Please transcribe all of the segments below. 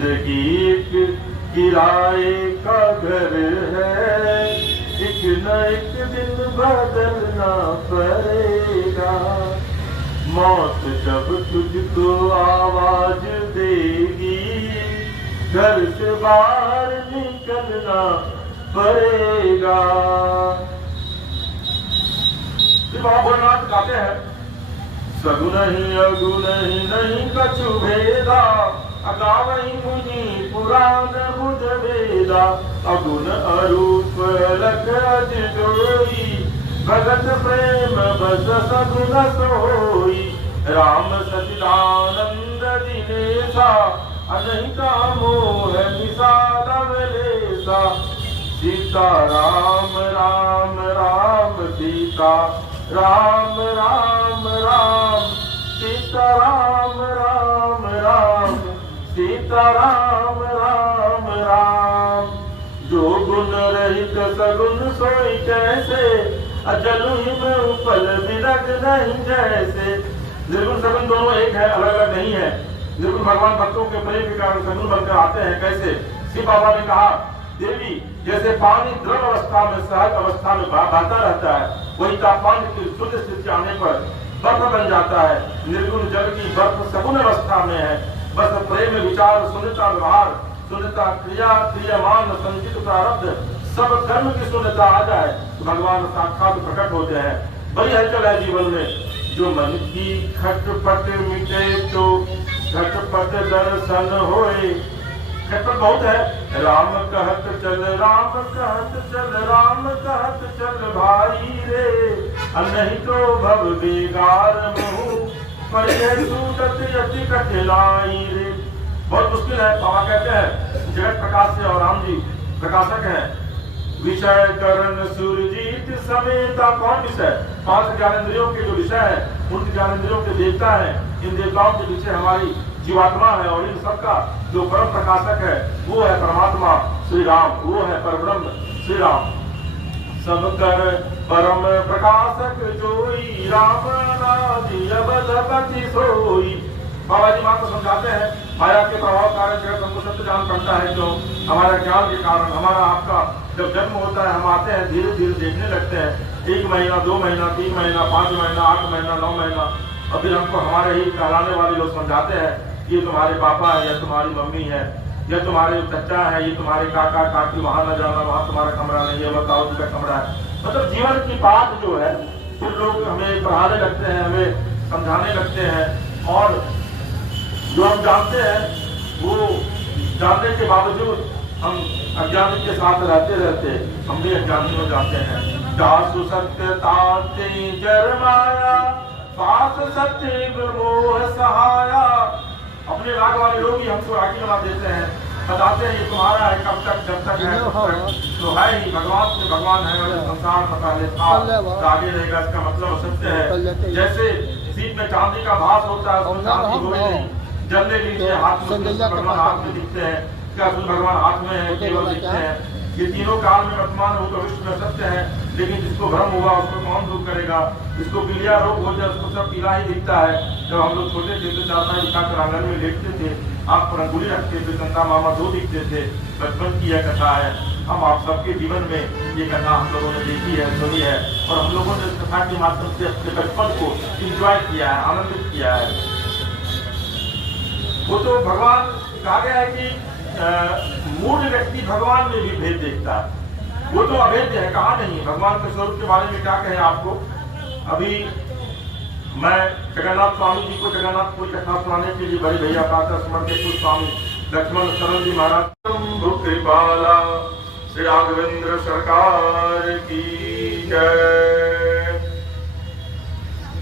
जिंदगी एक किराए का घर है, एक न एक दिन बदलना पड़ेगा। मौत जब तुझको आवाज देगी, घर से बाहर निकलना पड़ेगा। बाबा भोलेनाथ गाते हैं, सगुन ही अगुन ही नहीं कछु भेदा, अगावही मुनि पुराण बुझ वेदा। अगुन अरूप लख अज जोई, भगत प्रेम बस सगुन सोई। राम सचिदानंद दिनेशा, अनहिता मोह निषाद अवलेशा। सीता राम राम राम सीता, राम राम राम सीता, राम राम राम सीता, राम राम राम। जो गुण रहित सगुन सोई कैसे, अजलु हिम फल बिरग नहीं जैसे। निर्गुण सगुन दोनों एक है, अलग अलग नहीं है। निर्गुण भगवान भक्तों के प्रेम के कारण सगुन बनकर आते हैं। कैसे? शिव बाबा ने कहा, देवी जैसे पानी द्रव अवस्था में सहज अवस्था में बहता रहता है, वही तापमान की शुद्ध स्थिति आने पर बर्फ बन जाता है। निर्गुण जल की बर्फ सगुण अवस्था में है। बस प्रेम विचार शून्यता व्यवहार शून्यता क्रिया क्रियमान संचित प्रारब्ध सब कर्म की शून्यता आ जाए तो भगवान साक्षात प्रकट होते हैं। बड़ी हलचल है जीवन में। जो मन की खटपट मिटे तो खटपट दर्शन होए। खटपट बहुत है। राम कहत चल राम कहत चल, राम कहत चल भाई रे। नहीं तो भव बेगार मुँह पर सूटत यति कठिनाई रे। बहुत मुश्किल है। बाबा कहते हैं जगत प्रकाश से, और राम जी प्रकाशक हैं। विषय करण सुरजीत समेता। कौन विषय? 5 ज्ञानेंद्रियों के जो विषय है, उन ज्ञानेंद्रियों के देवता है। इन देवताओं के पीछे हमारी जीवात्मा है, और इन सबका जो परम प्रकाशक है वो है परमात्मा श्री राम, वो है परब्रह्म श्री राम। सब कर परम प्रकाशक जोई, राम अनादि अवधपति सोई। बाबा जी मां को समझाते हैं माया के प्रभाव कारण जगत हमको सत्य जान पड़ता है। जो हमारा ज्ञान के कारण हमारा आपका जब जन्म होता है, हम आते हैं धीरे धीरे देखने लगते हैं। 1 महीना 2 महीना 3 महीना 5 महीना 8 महीना 9 महीना, और फिर हमको हमारे ही कहलाने वाले लोग समझाते हैं ये तुम्हारे पापा है, या तुम्हारी मम्मी है, या तुम्हारे चचा है, ये तुम्हारे काका काकी, वहां न जाना, वहां तुम्हारा कमरा नहीं है, बताओ जी का कमरा है। मतलब जीवन की बात जो है फिर लोग हमें पढ़ाने लगते हैं, हमें समझाने लगते हैं, और जो हम जानते हैं वो जानने के बावजूद हम अज्ञानी के साथ रहते हम भी अज्ञानी हो जाते हैं। दासु सत्यता जरमाया, पास सत्य मोह सहाया। अपने राग वाले लोग ही हमको रागी बना देते हैं, बताते हैं ये तुम्हारा है, कब तक जब तक है तो है ही। भगवान से भगवान है, संसार में पहले था तो आगे रहेगा, इसका मतलब सत्य है। जैसे सीप में चांदी का भास होता है, उसमें चांदी हो नहीं, जलने लीजिए हाथ में भगवान हाथ में दिखते हैं, क्या भगवान हाथ में है, केवल दिखते हैं। ये तीनों काल में वर्तमान हो तो विश्व में सत्य है, लेकिन जिसको भ्रम हुआ उसको कौन दूर करेगा? जिसको पीलिया रोग हो जाए उसको सब पीला ही दिखता है। जब हम लोग छोटे थे तो चारपाई बिछाकर आंगन में लेटते थे, आँख पर अंगुली रखते थे, चंदा मामा 2 दिखते थे। बचपन की यह कथा है। हम आप सबके जीवन में ये कथा हम लोगों ने देखी है, सुनी है, और हम लोगों ने इस कथा के माध्यम से अपने बचपन को इंजॉय किया है, आनंदित किया है। वो तो भगवान कहा गया है कि मूल व्यक्ति भगवान में भी भेद देखता है, वो तो अभेद्य है, कहा नहीं। भगवान के स्वरूप के बारे में क्या कहें आपको। अभी मैं जगन्नाथ स्वामी जी को जगन्नाथपुर कथा सुनाने के लिए बड़े भैया प्रातः समर्पित स्वामी लक्ष्मण शरण जी महाराज कृपाला श्री राघवेंद्र सरकार की जय।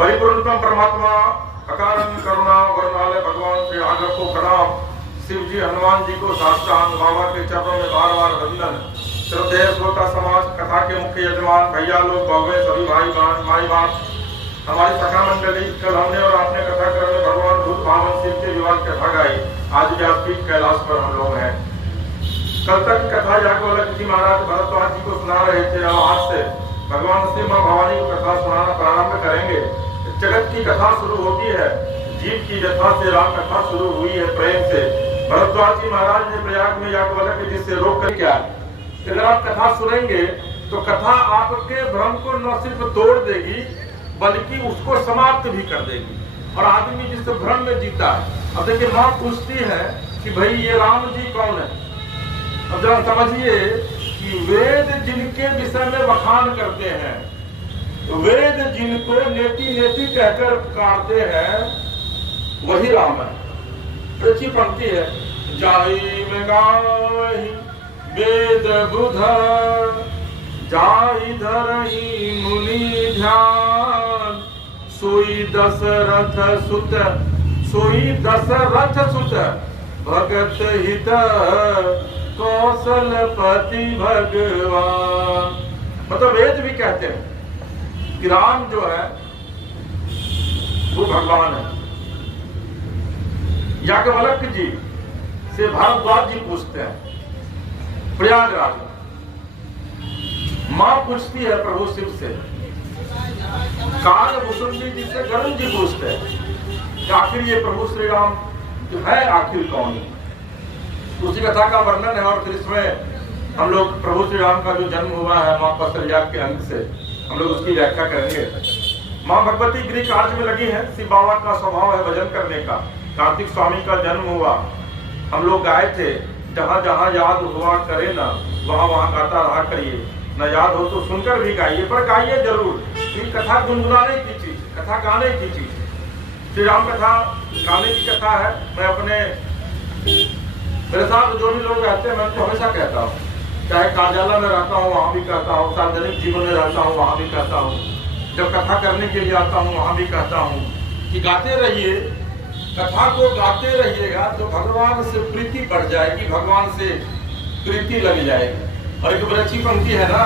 परिपूर्णतम परमात्मा अकारण करुणा वर्णालय भगवान श्री राघव को प्रणाम। शिव जी हनुमान जी को साष्टांग, बाबा के चरणों में बार बार वंदन। श्रद्धेय श्रोता समाज, कथा के मुख्य यजमान, भैया लोग, बहवे, सभी भाई बहन, माई बाप, हमारी सखा मंडली, कल हमने और आपने कथा क्रम में भगवान भूत भावन शिव के विवाह कथा गाई। आज व्यासपीठ कैलाश पर हम लोग हैं। कल तक कथा जागवल्लभ जी महाराज भरद्वाज जी को सुना रहे थे, और आज से भगवान शिव मां भवानी को कथा सुनाना प्रारंभ करेंगे। जगत की कथा शुरू होती है, जीव की जथा से राम कथा शुरू हुई है प्रेम से। भरद्वाज जी महाराज ने प्रयाग में याज्ञवल्क्य जी से रोक कर क्या, अगर आप कथा सुनेंगे तो कथा आपके भ्रम को न सिर्फ तोड़ देगी बल्कि उसको समाप्त भी कर देगी, और आदमी जिस भ्रम में जीता है। अब देखिए माँ पूछती है कि भाई ये राम जी कौन है। अब जरा समझिए कि वेद जिनके विषय में बखान करते हैं, वेद जिनको नेति नेति कहकर पुकारते हैं, वही राम है। अच्छी पंक्ति है, जाहि में गावहि वेद बुध, जाहि धरहि मुनि ध्यान, सोई दशरथ सुत, सोई दशरथ सुत, भगत हित कौशलपति भगवान। मतलब वेद भी कहते हैं कि राम जो है वो भगवान है। याज्ञवल्क्य जी से भारद्वाज जी पूछते हैं प्रयागराज में, मां पूछती है प्रभु शिव से, कालभूषुंडी जी से गरुड़ जी पूछते हैं कि आखिर ये प्रभु श्री राम जो है आखिर कौन है। उसी कथा का वर्णन है, और फिर इसमें हम लोग प्रभु श्री राम का जो जन्म हुआ है मां कौशल्या के अंग से, हम लोग उसकी व्याख्या करेंगे। मां भगवती गृह कार्य में लगी है। शिव बाबा का स्वभाव है भजन करने का। कार्तिक स्वामी का जन्म हुआ, हम लोग गाए थे, जहां जहां याद हुआ करे ना, वहां वहां गाता रहा करिए, न याद हो तो सुनकर भी गाइए, पर गाइए जरूर, क्योंकि कथा गुनगुनाने की चीज, कथा गाने की चीज। श्री राम कथा गाने की कथा है। मैं अपने मेरे साथ जो भी लोग रहते हैं मैं तो हमेशा कहता हूँ, चाहे कार्यालय में रहता हूँ वहां भी कहता हूँ, सार्वजनिक जीवन में रहता हूँ वहां भी कहता हूँ, जब कथा करने के लिए आता हूँ वहां भी कहता हूँ कि गाते रहिए, कथा को गाते रहिएगा तो भगवान से प्रीति बढ़ जाएगी, भगवान से प्रीति लग जाएगी। और एक बड़ी अच्छी पंक्ति है ना,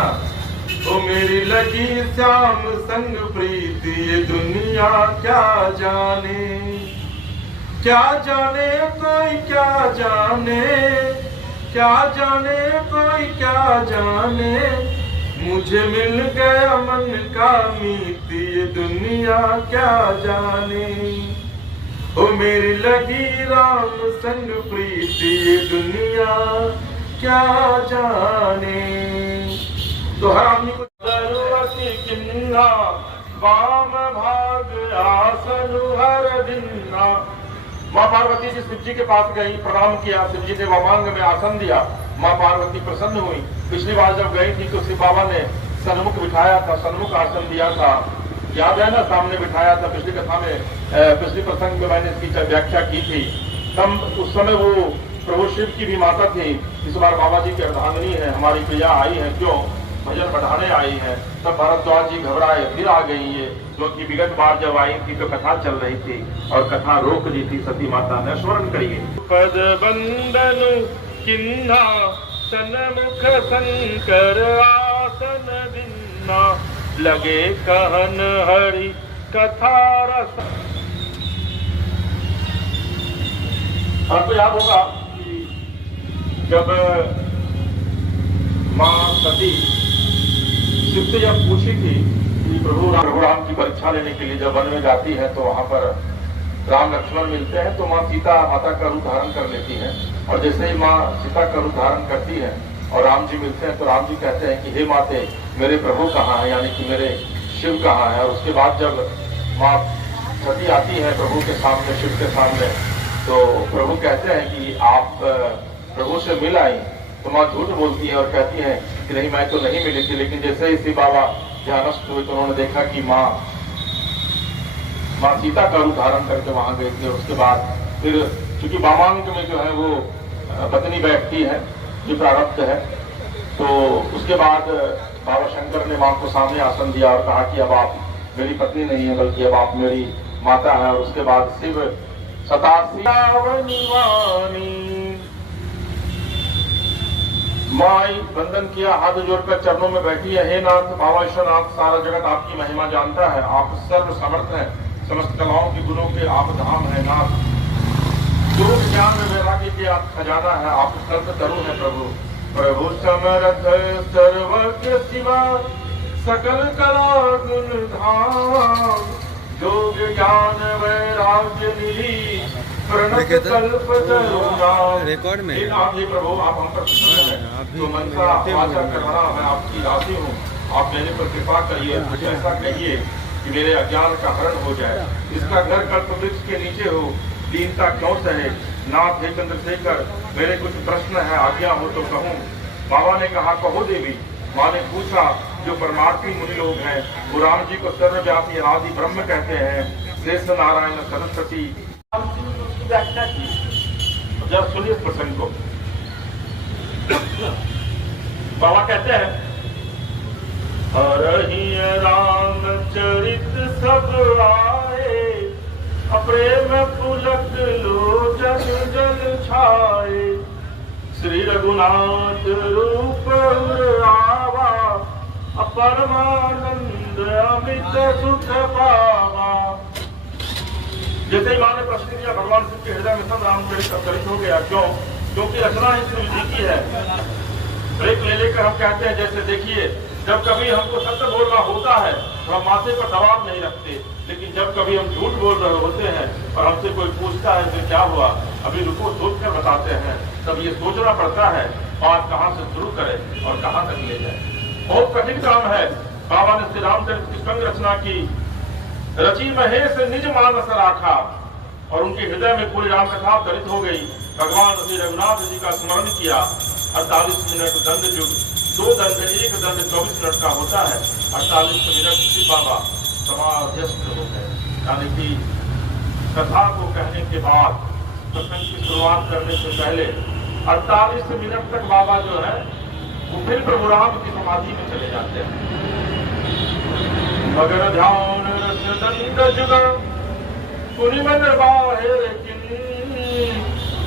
तो मेरी लगी श्याम संग प्रीति, ये दुनिया क्या जाने, क्या जाने कोई क्या जाने, क्या जाने कोई क्या जाने, मुझे मिल गया मन का मीत, ये दुनिया क्या जाने। ओ मेरी लगी राम संग प्रीति, ये दुनिया क्या जाने। तो हर आदमी को दरवती किन्ना, वाम भाग आसन हर दिन्ना। माँ पार्वती जी शिव जी के पास गई, प्रणाम किया, शिव जी ने वामांग में आसन दिया, माँ पार्वती प्रसन्न हुई। पिछली बार जब गई थी तो शिव बाबा ने सन्मुख बिठाया था, सन्मुख आसन दिया था, याद है ना, सामने बिठाया था। पिछली कथा में, पिछली प्रसंग में मैंने इसकी व्याख्या की थी। तब उस समय वो प्रभु शिव की भी माता थी। इस बार बाबा जी की अर्धांगिनी है, हमारी प्रिया आई है, क्यों भजन बढ़ाने आई है। तब भरद्वाज जी घबराए, फिर आ गई ये, क्योंकि विगत बार जब आई थी तो कथा चल रही थी और कथा रोक दी थी सती माता ने। स्मरण करिए, पद बंदनु किन्ना, सन्मुख शंकर आसन दिन्ना, लगे कहन हरि कथा रस। आपको याद होगा कि जब मां सती शिव से जब पूछी थी कि प्रभु राम की परीक्षा लेने के लिए जब वन में जाती है तो वहां पर राम लक्ष्मण मिलते हैं, तो मां सीता माता का रूप धारण कर लेती है। और जैसे ही मां सीता का रूप धारण करती है और राम जी मिलते हैं तो राम जी कहते हैं कि हे माते, मेरे प्रभु कहाँ है, यानी कि मेरे शिव कहाँ है। और उसके बाद जब माँ सती आती है प्रभु के सामने, शिव के सामने, तो प्रभु कहते हैं कि आप प्रभु से मिल आई। तो माँ झूठ बोलती है और कहती है कि नहीं, मैं तो नहीं मिली थी। लेकिन जैसे ही शिव बाबा ध्यानस्थ हुए तो उन्होंने देखा कि माँ सीता का रूप धारण करके वहां गई थी। और उसके बाद फिर चूंकि वामांग में जो है वो पत्नी बैठती है, जो प्रारब्ध है, तो उसके बाद बाबा शंकर ने मां को सामने आसन दिया और कहा कि अब आप मेरी पत्नी नहीं है बल्कि अब आप मेरी माता है। और उसके बाद शिव सतासी माई वंदन किया, हाथ जोड़कर चरणों में बैठी है। हे नाथ, बाबा ईश्वरनाथ, सारा जगत आपकी महिमा जानता है, आप सर्व समर्थ हैं, समस्त कलाओं के गुणों के आप धाम है नाथ। योग ज्ञान में वैराग्य के आप खजाना है, आप सर्व तरुण है प्रभु। प्रभु समर्थ सर्वज्ञ शिवा, सकल कला गुण धाम, योग ज्ञान वैराग्य निधि, रिकॉर्ड में आप ये प्रभु आप हम पर प्रसन्न हैं, तो मनसा वाचा कर्मणा मैं आपकी दासी हूँ, आप मेरे पर कृपा करिए, मुझे ऐसा कहिए कि मेरे अज्ञान का हरण हो जाए। इसका घर कल्प वृक्ष के नीचे हो, दीनता क्यों सहे। नाथ हे चंद्रशेखर, मेरे कुछ प्रश्न है, आज्ञा हो तो कहूँ। बाबा ने कहा कहो देवी। माँ ने पूछा, जो परमार्थी मुनि लोग हैं वो राम जी को सर्वव्यापी आदि ब्रह्म कहते हैं, श्रेष्ठ नारायण सरस्वती। व्याख्या की, जरा सुनिए प्रसंग को। बाबा कहते हैं, हरहि राम चरित सब आए, अप्रेम पुलक लोचन जल छाए। श्री रघुनाथ रूप आवा, परमानंद अमित सुख पावा। जैसे ही मां ने प्रश्न किया, भगवान शिव के हृदय में सब रामचरित अवतरित हो गया। क्यों? क्योंकि रचना ही श्री जी की है। ब्रेक ले लेकर हम कहते हैं, जैसे देखिए, जब कभी हमको सत्य बोलना होता है तो हम माथे पर दबाव नहीं रखते, लेकिन जब कभी हम झूठ बोल रहे होते हैं और हमसे कोई पूछता है कि क्या हुआ, अभी रुको सोच कर बताते हैं, तब ये सोचना पड़ता है बात कहाँ से शुरू करें और कहाँ तक ले जाए। बहुत कठिन काम है। बाबा ने श्री रामचरित की संग रचना की। रची महेश निज मानस राखा, और उनके हृदय में पूरी राम कथा अवतरित हो गई। भगवान श्री रघुनाथ जी का स्मरण किया। 48 मिनट दंड युग, 2 दंड 1 दंड 24 मिनट का होता है। 48 मिनट शिव बाबा समाध्यस्थ हो गए, यानी कि कथा को कहने के बाद, प्रसंग की शुरुआत करने से पहले 48 मिनट तक बाबा जो है वो फिर प्रभु राम की समाधि में चले जाते हैं। मगर ध्यान रस दंड जुग पुनि मन बाहे किन्नी,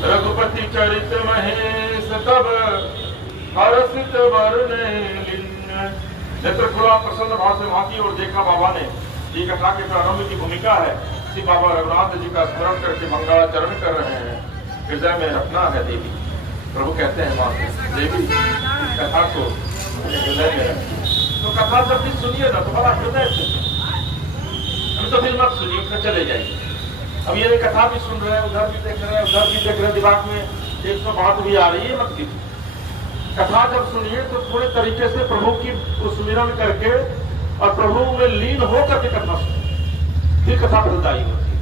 रघुपति चरित महेश तब हर्षित वरने लिन्न। नेत्र खुला प्रसन्न भाव से वहां की ओर देखा बाबा ने। ये कथा के प्रारंभ की भूमिका है। श्री बाबा रघुनाथ जी का स्मरण करके मंगलाचरण कर रहे हैं। हृदय में रखना है देवी। प्रभु कहते हैं वहां से, देवी इस कथा को हृदय में रखें। तो कथा जब भी सुनिए ना तो बड़ा हृदय से सुनिए, अभी तो फिर मत सुनिए, फिर चले जाइए। अब ये कथा भी सुन रहे हैं, उधर भी देख रहे हैं, उधर भी देख रहे हैं, दिमाग में 100 बात भी आ रही है, मत कीजिए। कथा जब सुनिए तो थोड़े तरीके से प्रभु की सुमिरन करके और प्रभु में लीन होकर के कथा सुनिए, फिर कथा फलदायी होती है।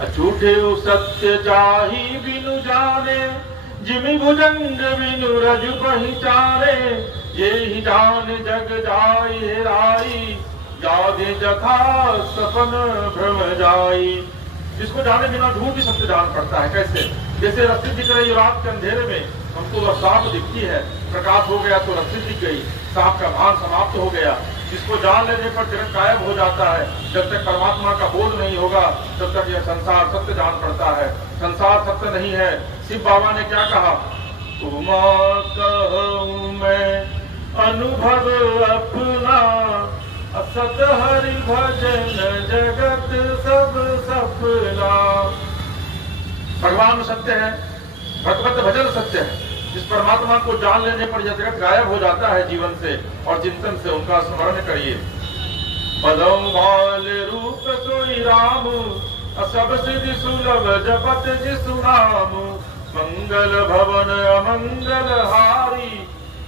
अछूटे सत्य जाही बिनु जाने, जिमि भुजंग बिनु रजु पहचाने। ये ही जान जग जाई हेराई, यादे जथा सपन भ्रम जाई। जिसको जाने बिना झूठ भी सत्य जान पड़ता है। कैसे? जैसे रस्सी दिख रही रात के अंधेरे में, हमको वह सांप दिखती है, प्रकाश हो गया तो रस्सी दिख गई, सांप का भान समाप्त हो गया। जिसको जान लेने पर जगत गायब हो जाता है। जब तक परमात्मा का बोध नहीं होगा तब तक यह संसार सत्य जान पड़ता है। संसार सत्य नहीं है। शिव बाबा ने क्या कहा? तुमा कहूं मैं अनुभव अपना, असत हरि भजन जगत सब सपना। भगवान सत्य है, भगवत भजन सत्य है। इस परमात्मा को जान लेने पर यह जगत गायब हो जाता है जीवन से और चिंतन से। उनका स्मरण करिए। पदम बाल रूप सोई राम, सब सिद्धि सुलभ जपत जिसु नाम। मंगल भवन अमंगल हारी,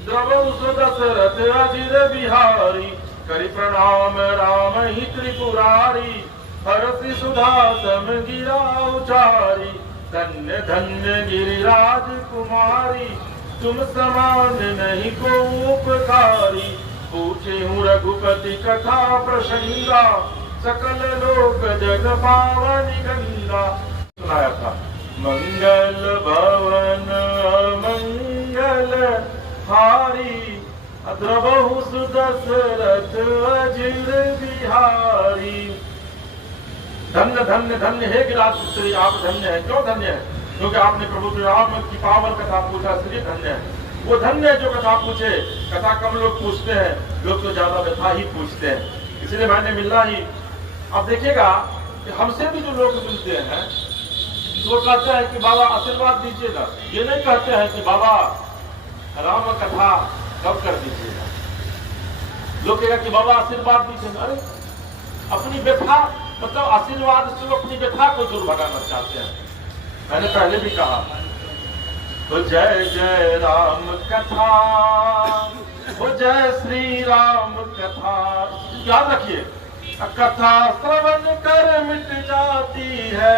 द्रवौ सुदशरथ अजिर बिहारी। करि प्रणाम राम ही त्रिपुरारी, हरसि सुधा सम गिरा उचारी। धन्य धन्य गिरिराज कुमारी, तुम समान नहीं को उपकारी। पूछे हूँ रघुपति कथा प्रसंगा, सकल लोक जग पावनी गंगा। सुनाया था मंगल भवन मंगल हारी, द्रवहु सुदशरथ अजिर बिहारी। धन्य धन्य धन्य हे गिरिराज पुत्री, आप धन्य है। क्यों धन्य है? क्योंकि आपने प्रभु श्री राम की पावन कथा पूछा, इसलिए धन्य है। वो धन्य है जो कथा पूछे। कथा कम लोग पूछते हैं, लोग तो ज्यादा व्यथा ही पूछते हैं, इसलिए मैंने मिलना ही। अब देखिएगा कि हमसे भी जो लोग मिलते हैं वो कहते हैं कि बाबा आशीर्वाद दीजिएगा। ये नहीं कहते हैं कि बाबा राम कथा कब कर दीजिएगा। लोग कहेगा कि बाबा आशीर्वाद दीजिएगा। अरे अपनी व्यथा मतलब आशीर्वाद से वो अपनी व्यथा को दूर भगाना चाहते हैं। मैंने पहले भी कहा, तो जय जय राम कथा, वो जय श्री राम कथा, याद रखिए, कथा श्रवण कर मिट जाती है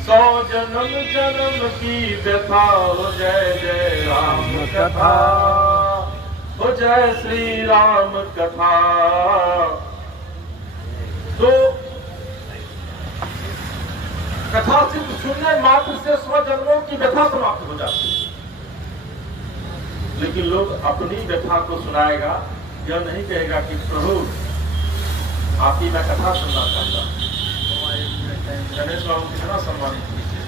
100 जन्म जन्म की व्यथा। हो जय जय राम कथा, हो जय श्री राम कथा। तो कथा सिर्फ सुनने मात्र से 100 जन्मों की व्यथा समाप्त हो जाती है, लेकिन लोग अपनी व्यथा को सुनाएगा, यह नहीं कहेगा कि प्रभु आपकी मैं कथा सुनना चाहता हूँ। गणेश बाबू कितना सम्मानित कीजिए,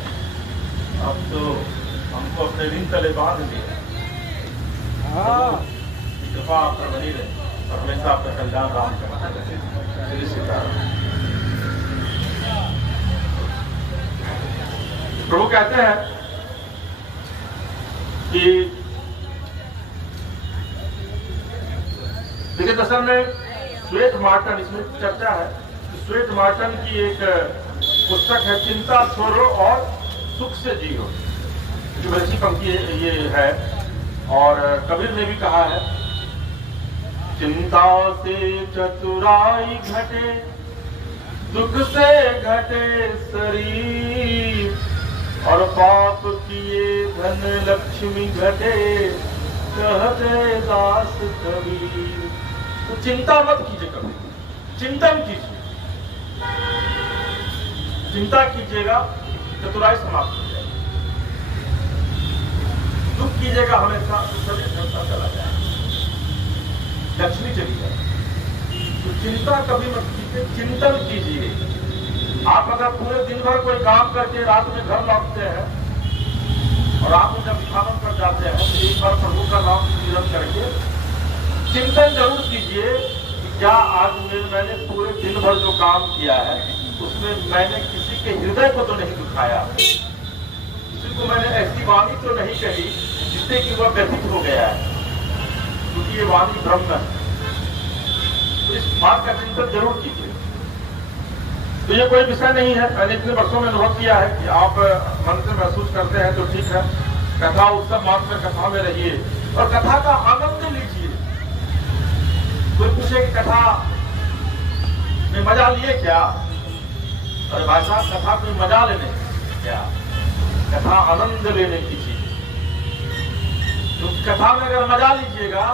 अब तो हमको अपने ऋण तले बांध दिए। कृपा आप पर बनी रहे और हमेशा आपका कल्याण राम करते। प्रभु कहते हैं कि देखिए, दरअसल में श्वेत मार्टन, इसमें चर्चा है, श्वेत मार्टन की एक पुस्तक है, चिंता छोड़ो और सुख से जियो, जो बड़ी अच्छी पंक्ति ये है। और कबीर ने भी कहा है, चिंता से चतुराई घटे, दुख से घटे शरीर, और पाप किए धन लक्ष्मी घटे, कहते दास कबीर। तो चिंता मत कीजिए, कभी चिंतन कीजिए, चिंता कीजिएगा चतुराई समाप्त हो जाएगी। दुख कीजिएगा हमेशा, सभी धनता चला जाएगा, लक्ष्मी चली जाएगी। तो चिंता कभी मत कीजिए, चिंतन कीजिए। आप अगर पूरे दिन भर कोई काम करके रात में घर लौटते हैं और आप जब स्थापन पर जाते हैं, तो एक बार प्रभु का नाम स्मरण करके चिंतन जरूर कीजिए कि क्या आज मैंने पूरे दिन भर जो काम किया है उसमें मैंने किसी के हृदय को तो नहीं दुखाया, किसी को मैंने ऐसी वाणी तो नहीं कही जिससे कि वह व्यथित हो गया है, क्योंकि ये वाणी ब्रह्म है। तो इस बात का चिंतन जरूर कीजिए। तो ये कोई विषय नहीं है, मैंने इतने वर्षों में अनुभव किया है कि आप मन से महसूस करते हैं तो ठीक है, कथा उत्सव मात्र कथा में रहिए और कथा का आनंद लीजिए। कोई पूछे कि कथा में मजा लिए क्या? अरे भाई साहब, कथा कोई मजा लेने क्या, कथा आनंद लेने की चीज। तो कथा में अगर मजा लीजिएगा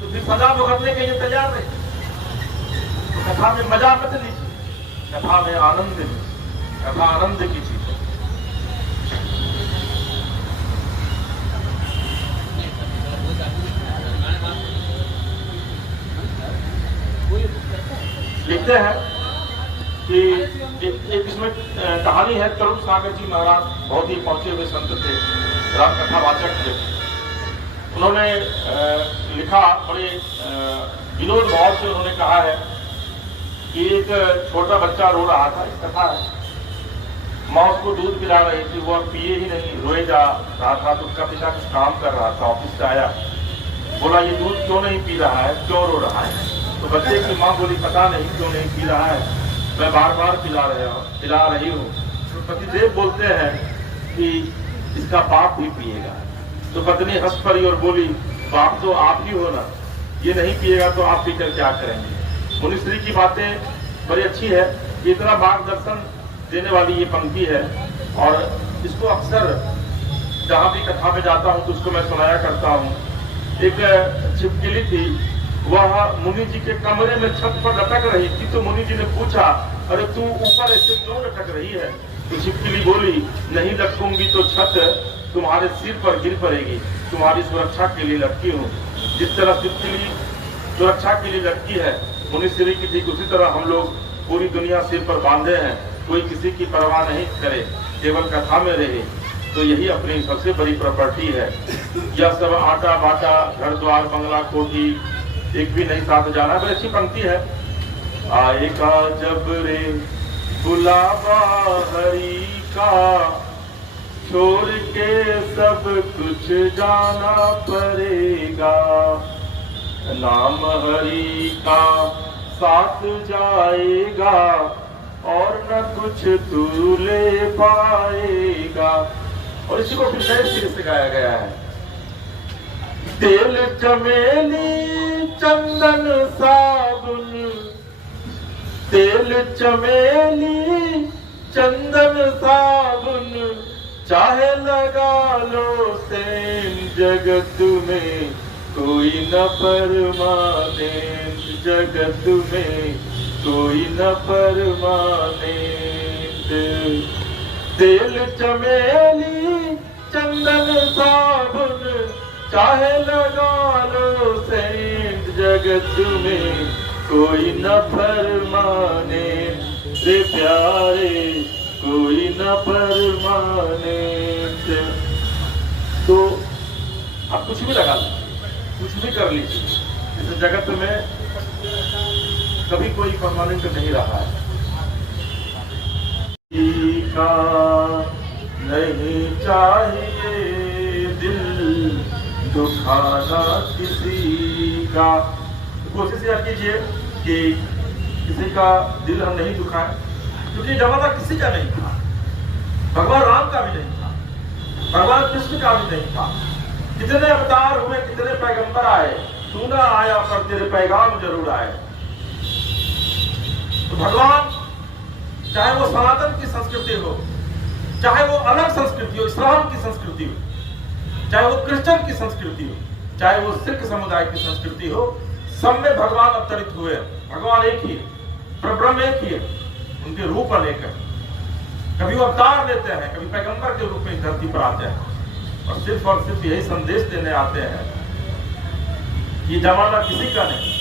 तो फिर सजा भुगतने के लिए तैयार रहिए। तो कथा में मजा मत लीजिए, कथा में आनंद लीजिए, कथा आनंद की चीज है। लिखते हैं कि एक इसमें कहानी है, तरुण सागर जी महाराज बहुत ही पहुंचे हुए संत थे, राम कथावाचक थे। उन्होंने लिखा, बड़े विनोद भाव से उन्होंने कहा है कि एक छोटा बच्चा रो रहा था, इस कथा है, माँ उसको दूध पिला रही थी, वो पिए ही नहीं, रोए जा रहा था। तो उसका पिता कुछ काम कर रहा था, ऑफिस से आया, बोला ये दूध क्यों नहीं पी रहा है, क्यों रो रहा है? तो बच्चे की माँ बोली पता नहीं क्यों नहीं पी रहा है, मैं बार बार पिला रही हूँ। तो पतिदेव बोलते हैं कि इसका बाप भी पिएगा। तो पत्नी हंस पड़ी और बोली बाप तो आप ही हो ना, ये नहीं पिएगा तो आप पीकर क्या करेंगे? मुनिश्री की बातें बड़ी अच्छी है, इतना मार्गदर्शन देने वाली ये पंक्ति है। और इसको अक्सर जहाँ भी कथा में जाता हूँ तो उसको मैं सुनाया करता हूँ। एक छिपकली थी, वह मुनि जी के कमरे में छत पर लटक रही थी। तो मुनि जी ने पूछा, अरे तू ऊपर ऐसे क्यों लटक रही है? तो छिपकली बोली, नहीं लटकूंगी तो छत तुम्हारे सिर पर गिर पड़ेगी, तुम्हारी सुरक्षा के लिए लटकी हूँ। जिस तरह छिपकली सुरक्षा के लिए लटकी है मुनिश्री की, ठीक उसी तरह हम लोग पूरी दुनिया सिर पर बांधे हैं, कोई किसी की परवाह नहीं करे, केवल कथा में रहे, तो यही अपनी सबसे बड़ी प्रॉपर्टी है। यह सब आटा बाटा, घर द्वार, बंगला, कोठी, एक भी नहीं साथ जाना। बड़ी अच्छी पंक्ति है, आएगा जब रे बुलावा हरि का, छोड़ के सब कुछ जाना पड़ेगा, नाम हरि का साथ जाएगा, और न कुछ तू ले पाएगा। और इसी को फिर नए सिरे से गाया गया है। तेल चमेली चंदन साबुन, तेल चमेली चंदन साबुन, चाहे लगा लो सेन, जगत में कोई न परमानेंट, जगत में कोई न परमानेंट। तेल चमेली चंदन साबुन, चाहे लगा लो सेंट, जगत में कोई न परमानेंट, रे प्यारे कोई न परमानेंट। तो आप कुछ भी लगा लो, कुछ भी कर लीजिए, इस जगत में कभी कोई परमानेंट नहीं रहा है। का नहीं चाहिए दिल दुखाना किसी का। कोशिश यह कीजिए कि किसी का दिल हम नहीं दुखाएं, क्योंकि जमाना किसी का नहीं था, भगवान राम का भी नहीं था, भगवान कृष्ण का भी नहीं था। कितने अवतार हुए, कितने पैगंबर आए, तू ना आया पर तेरे पैगाम जरूर आए। तो भगवान, चाहे वो सनातन की संस्कृति हो, चाहे वो अलग संस्कृति हो, इस्लाम की संस्कृति हो, चाहे वो क्रिश्चियन की संस्कृति हो, चाहे वो सिख समुदाय की संस्कृति हो, सब में भगवान अवतरित हुए। भगवान एक ही, परब्रह्म एक ही है, उनके रूप अनेक है। कभी वो अवतार लेते हैं, कभी पैगंबर के रूप में धरती पर आते हैं और सिर्फ यही संदेश देने आते हैं कि जमाना किसी का नहीं,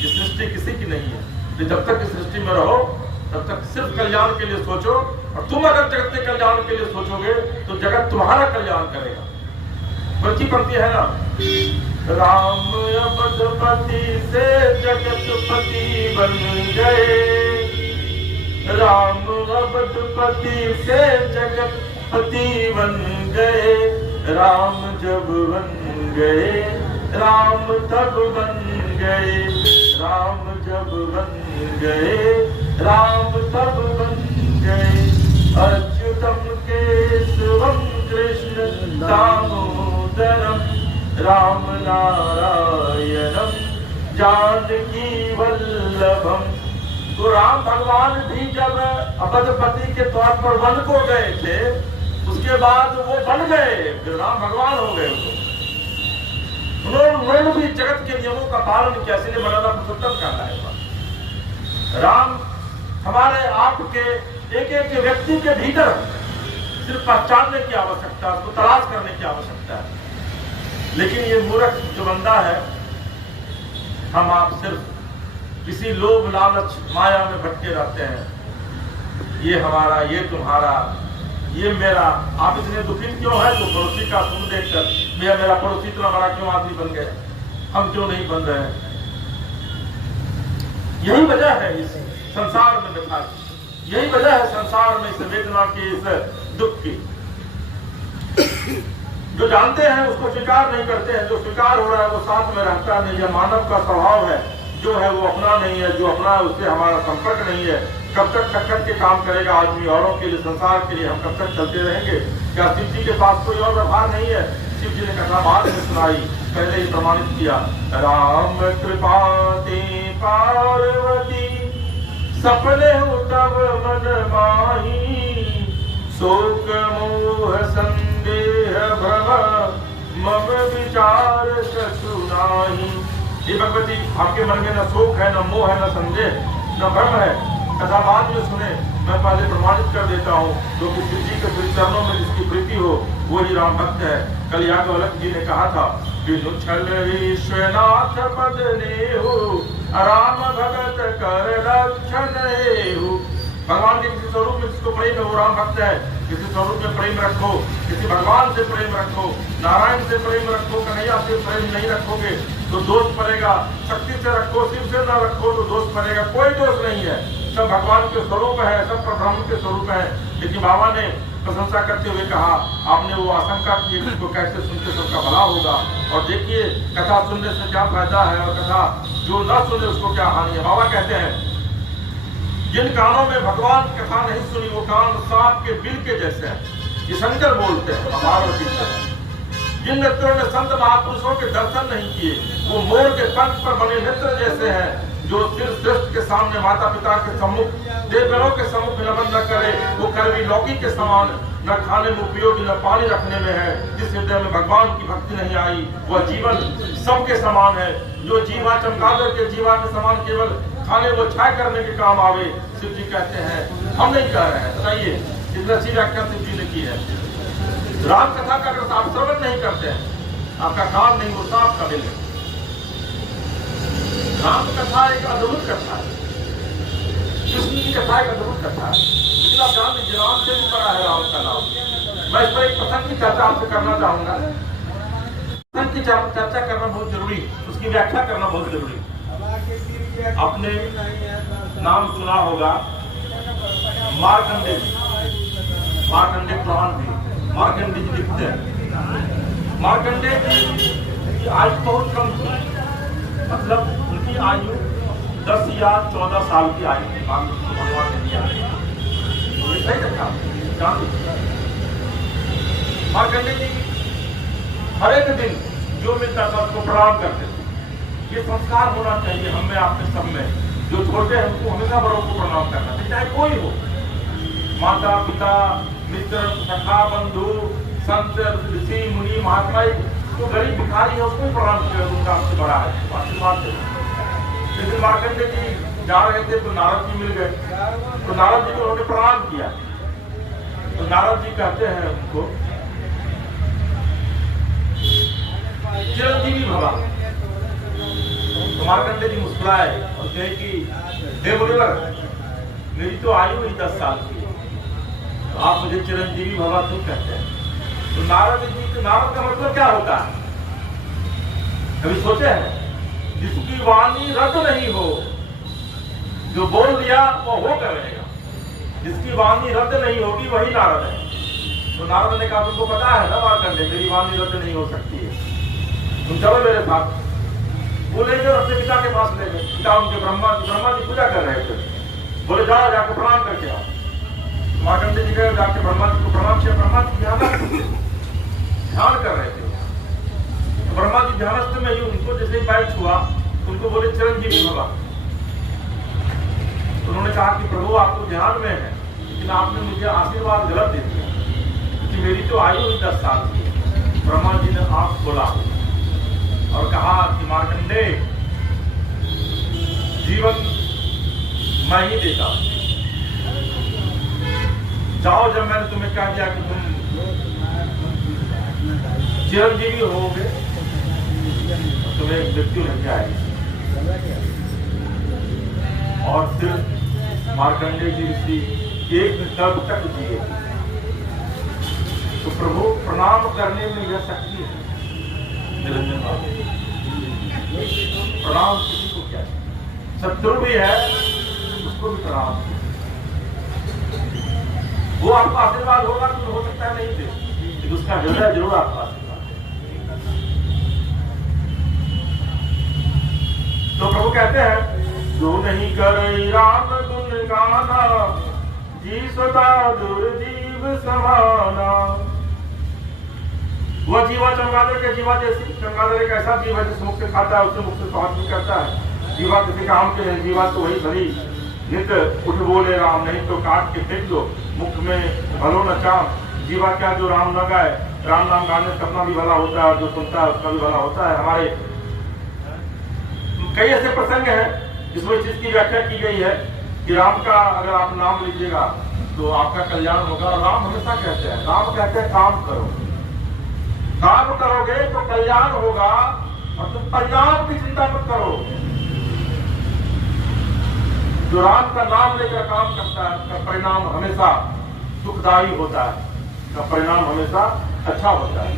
ये सृष्टि किसी की नहीं है। तो जब तक इस सृष्टि में रहो तब तक सिर्फ कल्याण के लिए सोचो, और तुम अगर जगत के कल्याण के लिए सोचोगे तो जगत तुम्हारा कल्याण करेगा। बच्ची पंक्ति है ना, राम अवधपति से जगतपति बन गए, राम अवधपति से जगतपति बन गए, राम जब बन गए राम तब बन गए, राम जब बन गए राम तब बन गए। अच्युतम केशवम कृष्ण दामोदरम, राम नारायणम जानकी वल्लभम। तो राम भगवान भी जब अवधपति के तौर पर वन को गए थे, उसके बाद वो बन गए, फिर राम भगवान हो गए। उन्होंने भी जगत के नियमों का पालन किया, इसलिए मर्यादा पुरुषोत्तम कहता है। राम हमारे आपके एक एक व्यक्ति के भीतर सिर्फ पहचानने की आवश्यकता, उसको तलाश करने की आवश्यकता है। लेकिन ये मूर्ख जो बंदा है, हम आप सिर्फ किसी लोभ लालच माया में भटके रहते हैं। ये हमारा, ये तुम्हारा, ये मेरा। आप इतने दुखित क्यों है? तो पड़ोसी का सुन देखकर मेरा पड़ोसी इतना बड़ा क्यों आदमी बन गया, हम क्यों नहीं बन रहे हैं? यही वजह है इस संसार में व्यथा, यही वजह है संसार में इस वेदना की, इस दुख की। जो जानते हैं उसको स्वीकार नहीं करते हैं, जो स्वीकार हो रहा है वो साथ में रहता नहीं। यह मानव का स्वभाव है, जो है वो अपना नहीं है, जो अपना है उससे हमारा संपर्क नहीं है। कब तक टक्कर के काम करेगा आदमी औरों के लिए, संसार के लिए? हम कब तक चलते रहेंगे? क्या शिव जी के पास कोई और व्यवहार नहीं है? शिव जी ने कथा बाद में सुनाई, पहले ही प्रमाणित किया। राम कृपा ते पार्वती, सपने हो तब मन माही, शोक मोह संदेह भव मम विचार कछु नाही। हे भगवती, आपके मन में न शोक है, न मोह है, न संदेह, न भ्रम है। कथा बाद में सुने, मैं पहले प्रमाणित कर देता हूँ। जो कि शिव जी के चरणों में जिसकी प्रीति हो वो ही राम भक्त है। कल याज्ञवल्क्य जी ने कहा था, बिनु छल विश्वनाथ पद नेहु, राम भगत कर रक्षण हेहु। भगवान के किसी स्वरूप में जिसको प्रेम है वो राम भक्त है। किसी स्वरूप में प्रेम रखो, किसी भगवान से प्रेम रखो, नारायण से प्रेम रखो, कन्हैया से प्रेम नहीं रखोगे तो दोष पड़ेगा। शक्ति से रखो, शिव से न रखो तो दोष पड़ेगा। कोई दोष नहीं है, सब भगवान के स्वरूप है, सब ब्रह्म के स्वरूप है। लेकिन बाबा ने प्रशंसा करते हुए कहा, आपने वो आशंका की इसको कैसे सुनते सबका भला होगा। और देखिए कथा सुनने से क्या फायदा है और कथा जो न सुने उसको क्या हानि है। बाबा कहते हैं जिन कानों में भगवान की कथा नहीं सुनी वो कान सांप के बिल के जैसे हैं। ये शंकर बोलते हैं पार्वती से। जिन नेत्रों ने संत महापुरुषों के दर्शन नहीं किए वो मोर के पंख पर बने नेत्र जैसे हैं। जो सिर श्रेष्ठ के सामने माता पिता के सम्मुख देवगणों के सम्मुख नमन न करे वो कड़वी लौकी के समान न खाने में उपयोगी न पानी रखने में है। जिस हृदय में भगवान की भक्ति नहीं आई वह जीवन सबके समान है। जो जीवा चमगादड़ के जीवा के समान केवल खाने वो छाय करने के काम आवे। शिव जी कहते हैं हम नहीं कह रहे हैं। बताइए इतनी अच्छी व्याख्या शिव जी ने की है। राम कथा का अगर आप श्रवण नहीं करते हैं आपका काम नहीं होता, आपका बिल है। राम कथा एक अद्भुत कथा है, कृष्ण की कथा एक अद्भुत कथा है। लेकिन आप जान लीजिए राम से भी बड़ा है राम का नाम। मैं इस पर एक प्रसंग की चर्चा आपसे करना चाहूंगा। प्रसंग की चर्चा करना बहुत जरूरी, उसकी व्याख्या करना बहुत जरूरी। आपने नाम सुना होगा मार्कंडेय पुराण भी मार्कंडेय जी लिखते हैं। मार्कंडेय की आयु बहुत कम थी, मतलब उनकी आयु 10 या 14 साल की आयु थी। भगवान ने दिया सही रखा। मार्कंडेय जी हर एक दिन जो मिलता था उसको प्रणाम करते थे। ये संस्कार होना चाहिए हम में, आप में, सब में। जो छोटे हैं उनको हमेशा बड़ों को प्रणाम करना चाहिए, चाहे कोई हो, माता पिता मित्र सखा बंधु संत ऋषि मुनि महात्मा। जो गरीब भिखारी है उसको प्रणाम किया, उनका आपसे बड़ा है, आशीर्वाद दे। लेकिन मार्कंडेय जी जा रहे थे तो नारद जी मिल गए, तो नारद जी को उन्होंने प्रणाम किया। तो नारद जी कहते हैं उनको चिरंजीवी भवा। तो मार्कंडेय जी मुस्कुराए और कहे कि हे मुनिवर मेरी तो आयु ही 10 साल की, तो आप मुझे चिरंजीवी भवा क्यों कहते हैं? तो नारद का मतलब क्या होता है? कभी सोचे हैं? जिसकी वाणी रद्द नहीं हो, जो बोल दिया वो हो कर रहेगा। जिसकी वाणी रद्द नहीं होगी वही नारद है। तो नारद ने कहा तुमको पता है ना मार्कंडेय मेरी वाणी रद्द नहीं हो सकती है, तुम चलो मेरे साथ। वो ले गए अपने पिता के पास ले गए। पिता उनके ब्रह्मा जी पूजा कर रहे थे। बोले जाओ जाके प्रणाम करके आओ। मार्कंडेय जी गए, जाके ब्रह्मा जी को प्रणाम किया। ब्रह्मा जी ध्यान कर रहे थे। तो ब्रह्मा जी ध्यानस्थ में ही उनको जैसे ही पैर छुआ उनको बोले चिरंजीवी भवा। तो उन्होंने कहा कि प्रभु आप तो ध्यान में है, लेकिन आपने मुझे आशीर्वाद गलत दे दिया क्योंकि मेरी तो आयु ही 10 साल की। ब्रह्मा जी ने आंख खोला और कहा कि मार्कंडेय जीवन मैं ही देता हूं। जाओ, जब मैंने तुम्हें कह दिया कि तुम चिरंजीवी होगे तुम्हें मृत्यु नहीं आएगी। और फिर मार्कंडेय जी ऋषि एक तर्क तक जिए। तो प्रभु प्रणाम करने में यह शक्ति है निरंजन बाबू। प्रणाम किसी को क्या, शत्रु भी है उसको भी प्रणाम। वो आपको आशीर्वाद होगा तो हो सकता है नहीं दे, लेकिन उसका हृदय जरूर आपको आशीर्वाद। तो प्रभु कहते हैं जो नहीं करे राम गुण गाना जी सदा दुर्जीव समाना। वह जीवा चमगादड़ के जीवा जैसी। चमगादड़ एक ऐसा जीव है जिस मुख से खाता है उससे मुख से स्वाद भी करता है। जीवा किसी काम के जीवा तो वही भली नित्य उठ बोले राम, नहीं तो काट के फेंक दो मुख में भलो न चाम। जीवा क्या जो राम न गाए, राम नाम गाने से अपना भी भला होता है और जो सुनता है उसका भी भला होता है। हमारे कई ऐसे प्रसंग हैं जिसमें इस चीज की व्याख्या की गई है कि राम का अगर आप नाम लीजिएगा तो आपका कल्याण होगा। और राम हमेशा कहते हैं, राम कहते हैं काम करो, काम करोगे तो कल्याण होगा और तुम परिणाम की चिंता मत करो। जो राम का नाम लेकर काम करता है उसका परिणाम हमेशा सुखदायी होता है, उसका परिणाम हमेशा अच्छा होता है।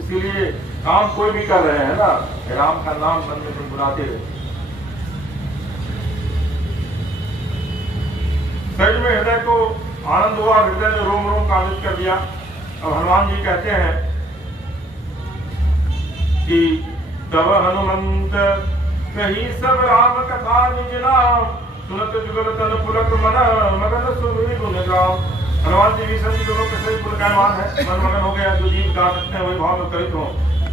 इसीलिए काम कोई भी कर रहे हैं ना, राम का नाम मन में गुनगुनाते रहे। सच में हृदय को आनंद हुआ, हृदय ने रोम रोम काबिज कर दिया। अब हनुमान जी कहते हैं कि तब हनुमंत कही सब राम कथा निज नाम, सुनत जुगल तन पुलक मन मगन सुमिरि गुण गाम। हनुमान जी विष्णु जी दोनों कैसे गुण गायमान है, मन मगन हो गया, जो जीव गा सकते हैं वही भाव में करित हो।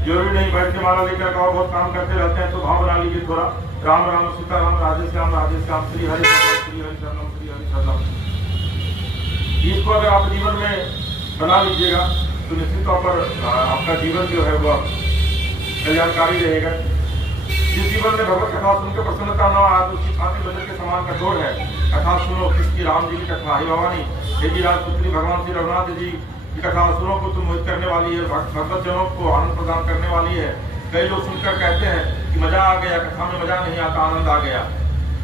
जरूरी नहीं बैठ के माला लेकर और बहुत काम करते रहते हैं, तो भाव बना लीजिए थोड़ा। राम राम सीता राम राधे श्याम श्री हरि शरणम श्री हरि शरणम। इसको अगर आप जीवन में बना लीजिएगा तो निश्चित तौर पर आपका जीवन जो है वह कल्याणकारी रहेगा। जिस जीवन में भगवत कथा सुनकर प्रसन्नता न आए उसकी छाती बजट के समान कठोर है। कथा सुनो किसकी, राम जी की कथा। हे भवानी, हे जी राजपुत्री भगवान श्री रघुनाथ जी की कथा सुनो को तुम मोहित करने वाली है, भगवत जनों को आनंद प्रदान करने वाली है। कई लोग सुनकर कहते हैं कि मजा आ गया, कथा में मजा नहीं आता, आनंद आ गया।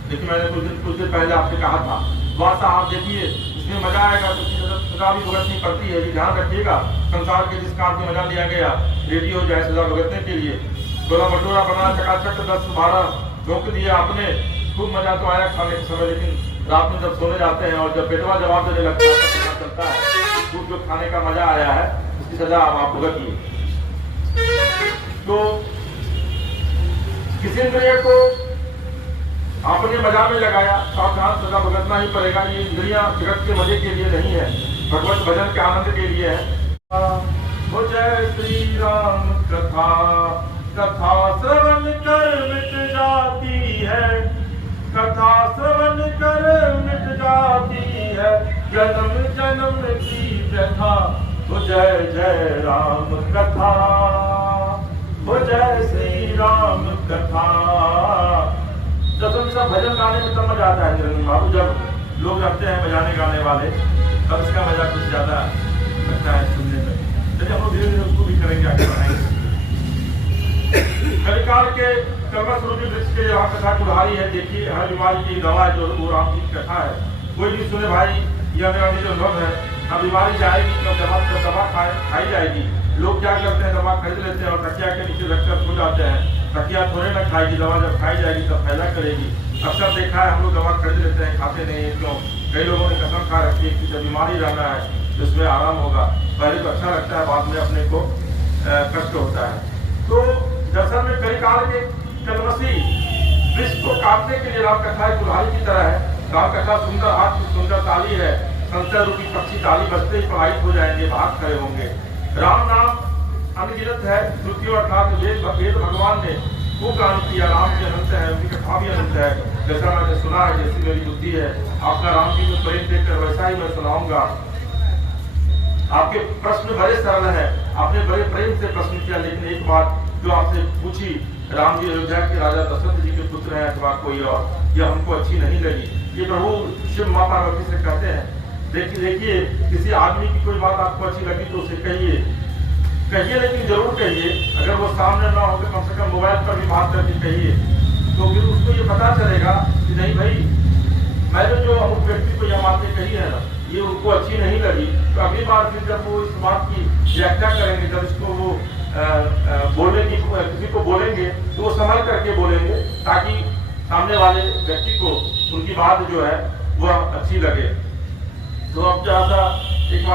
लेकिन मैंने कुछ दिन पहले आपसे कहा था, वास्तव आप देखिए इसमें मजा आएगा तो सजा भी भुगतनी पड़ती है। ध्यान रखिएगा, संसार के जिस काम में मजा लिया गया रेडी हो जाए सजा भुगतने के लिए। गोला भटूरा बना चकाचक 10-12 झोंक दिए आपने, खूब मजा तो आया खाने के समय, लेकिन रात में जब सोने जाते हैं और जब पेटवा जवाब देने लगता है तो पता चलता है खूब जो खाने का मजा आया है उसकी सजा आप भुगतिए। तो किसी इंद्रिय को आपने मजा में लगाया, सावधान सजा भुगतना ही पड़ेगा। ये इंद्रियां जगत के मजे के लिए नहीं है, भगवत भजन के आनंद के लिए है। हो जय श्री राम कथा, कथा श्रवण कर मिट जाती है, कथा श्रवण कर मिट जाती है, जन्म जन्म की व्यथा। हो जय जय राम कथा, हो जय श्री राम कथा। जब सब भजन गाने में तब मजा आता है निरंजन बाबू, जब लोग रखते हैं बजाने गाने वाले, तब इसका मजा कुछ ज्यादा लगता है सुनने में। जैसे हम लोग धीरे धीरे उसको भी करेंगे, आगे बढ़ाएंगे। कलिकाल के कर्मस्वरूपी वृक्ष के यहाँ कथा कुल्हारी है। देखिए हर बीमारी की दवा है जो वो राम जी की कथा है। कोई भी सुने भाई, यह मेरा जो अनुभव है, अब बीमारी जाएगी जब दवा खाई जाएगी। लोग क्या करते हैं, दवा खरीद लेते हैं और तकिया के नीचे रखकर सो जाते हैं। तकिया थोड़े ना खाएगी दवा, जब खाई जाएगी तब फायदा करेगी। अक्सर देखा है हम लोग दवा खरीद लेते हैं, खाते नहीं है। क्यों? कई लोगों ने कसम खा रखी है कि जब बीमारी रहना है तो इसमें आराम होगा। पहले तो अच्छा लगता है, बाद में अपने को कष्ट होता है। तो दरअसल में कलिकाल के कलमसी वृक्ष को काटने के लिए राम कथा कुल्हाड़ी की तरह है। राम कथा सुंदर हाथ की सुंदर ताली है, संसार रूपी पक्षी ताली बजते ही प्रवाहित हो जाएंगे, भाग खड़े होंगे। राम नाम अनगिनत है, श्रुतियों अर्थात वेद भगवान ने खूब गान किया। राम जी अनंत है, उनकी कथा भी अनंत है। जैसा मैंने सुना है, जैसी मेरी बुद्धि है, आपका राम जी में प्रेम देखकर वैसा ही मैं सुनाऊंगा। आपके प्रश्न बड़े सरल है, आपने बड़े प्रेम से प्रश्न किया, लेकिन एक बात जो आपसे पूछी, राम जी अयोध्या के राजा दशरथ जी के पुत्र हैं अथवा कोई और, यह हमको अच्छी नहीं लगी। ये प्रभु शिव माँ पार्वती से कहते हैं। देखिए किसी आदमी की कोई बात आपको अच्छी लगी तो उसे कहिए, लेकिन जरूर कहिए। अगर वो सामने ना हो तो कम से कम मोबाइल पर भी बात करके कहिए, तो फिर उसको ये पता चलेगा कि नहीं भाई, मैंने जो अमुक व्यक्ति को यह बातें कही है ना, ये उनको अच्छी नहीं लगी। तो अगली बार फिर जब वो इस बात की व्याख्या करेंगे, जब इसको वो बोलने की किसी को बोलेंगे तो वो संभल करके बोलेंगे, ताकि सामने वाले व्यक्ति को उनकी बात जो है वह अच्छी लगे। तो अब ज्यादा एक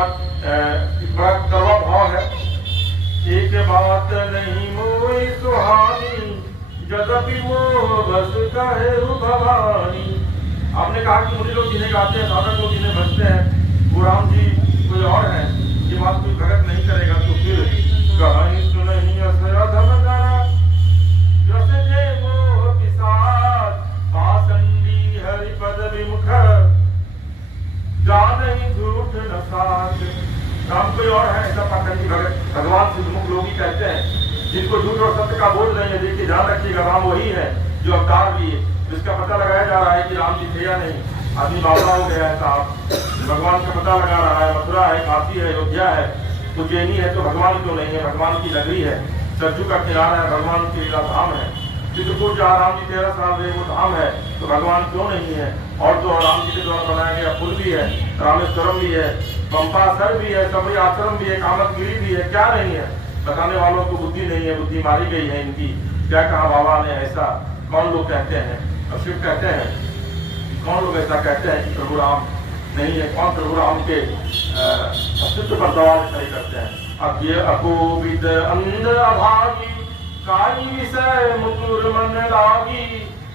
बड़ा कड़वा भाव है। एक बात नहीं मोई सुहानी, जदपि मोह बस कहे भवानी। आपने कहा कि मुझे लोग जिन्हें गाते हैं, साधक लोग जिन्हें बजते हैं, वो राम जी कोई और है, ये बात कोई भगत नहीं करेगा। तो फिर कहानी सुनही असरधम करा, जस जे मोह पिसाच, पासंडी हरिपद विमुख, जानहि झूठ न साच। राम कोई और है, ऐसा पाखंडी भगत भगवान से विमुख लोग ही कहते हैं, जिनको झूठ और सत्य का बोध नहीं है। देखिए ध्यान रखिएगा, राम वही है जो अवतार लिए, जिसका पता लगाया जा रहा है कि राम जी थे या नहीं। आदमी बावला हो गया है साहब, भगवान का पता लगा रहा है। मथुरा है, काशी है, अयोध्या है, उज्जैनी है, तो भगवान क्यों नहीं है? भगवान की नगरी है, सरजू का किनारा है, भगवान की लीला धाम है। चित्रकूट जहाँ राम जी 13 साल रहे वो धाम है, तो भगवान क्यों नहीं है? और तो राम जी के द्वारा बनाया गया पुल भी है, रामेश्वरम भी है, पंपासर भी है, सबरी आश्रम भी है, कामतगिरी भी है, क्या नहीं है? बताने वालों को बुद्धि नहीं है, बुद्धि मारी गई है इनकी। क्या कहा बाबा ने? ऐसा कौन लोग कहते हैं? और शिव कहते हैं, कौन लोग ऐसा कहते हैं कि प्रभु राम नहीं है? कौन प्रभु राम के अस्तित्व पर सवाल खड़े करते हैं? अब ये अकोविद अंध अभागी, काई विषय मुकुर मन लागी,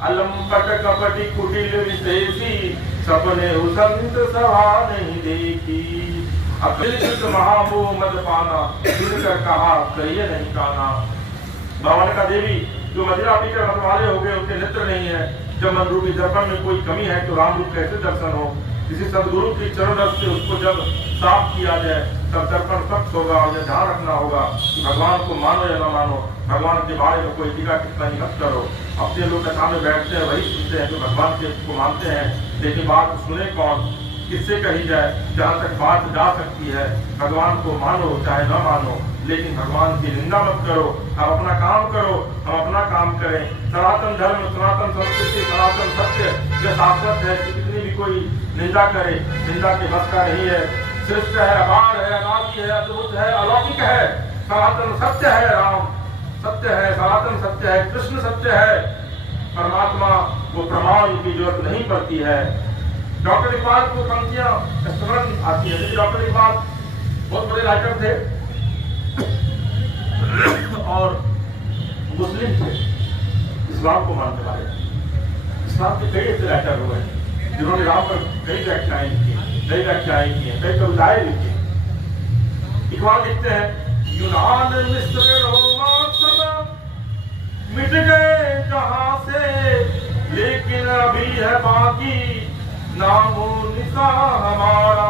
अलंपट कपटी कुटिल विशेषी सपने संत सभा नहीं देखी। अकृत महामोह मद पाना सुनकर कहा कहिए नहीं काना। भगवान का देवी जो मदिरा पीकर मत वाले हो गए उनके नेत्र नहीं है। जब मन रूपी दर्पण में कोई कमी है तो राम रूप कैसे दर्शन हो। किसी सदगुरु की चरण रस से उसको जब साफ किया जाए तब दर्पण स्वच्छ होगा। और यह ध्यान रखना होगा कि भगवान को मानो या न मानो, भगवान के बारे में कोई टीका टिप्पणी मत करो। अपने लोग कथा में बैठते हैं वही सुनते हैं जो भगवान के को मानते हैं, लेकिन बात सुने कौन, किससे कही जाए, जहाँ तक बात जा सकती है। भगवान को मानो चाहे न मानो, लेकिन भगवान की निंदा मत करो। हम अपना काम करो, हम अपना काम करें। सनातन धर्म, सनातन संस्कृति, सनातन सत्य यह शाश्वत है कि कितनी भी कोई निंदा करे, निंदा के बस का नहीं है। श्रेष्ठ है, अपार है, अनादि है, अद्भुत है, अलौकिक है। सनातन सत्य है, राम सत्य है, सनातन सत्य है, कृष्ण सत्य है। परमात्मा वो प्रमाण की जरूरत नहीं पड़ती है। डॉक्टर इकबाल को पंक्तियां स्मरण आती है। डॉक्टर इकबाल बहुत बड़े राइटर थे और मुस्लिम थे, इस्लाम को मानने वाले। इस्लाम के कई ऐसे राइटर हुए हैं जिन्होंने राम पर कई व्याख्याएं की हैं, कई कविताएं लिखी। इकबाल लिखते हैं यूनान मिस्र रोमा सब मिट गए कहां से, लेकिन अभी है बाकी नामो निशा हमारा।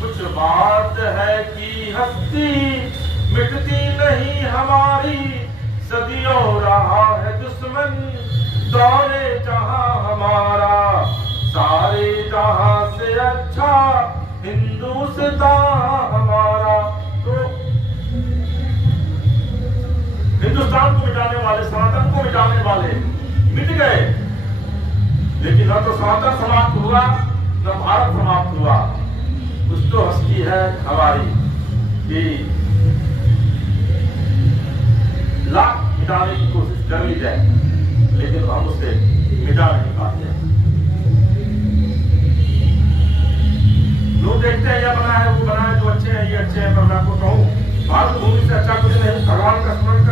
कुछ बात है कि हस्ती मिटती नहीं हमारी, सदियों रहा है दुश्मन दौरे जहां हमारा। सारे जहां से अच्छा हिंदुस्तान हमारा। तो हिंदुस्तान को मिटाने वाले, सनातन को मिटाने वाले मिट गए, लेकिन न तो सनातन समाप्त हुआ न भारत समाप्त हुआ। कुछ तो हस्ती है हमारी कि लाख मिटाने की कोशिश कर ली जाए, लेकिन हम उसे मिटा नहीं पाते। लोग देखते हैं यह बना है वो बना है, जो अच्छे हैं ये अच्छे हैं, पर मैं आपको कहूं भारत भूमि से अच्छा कुछ नहीं। भगवान का स्मरण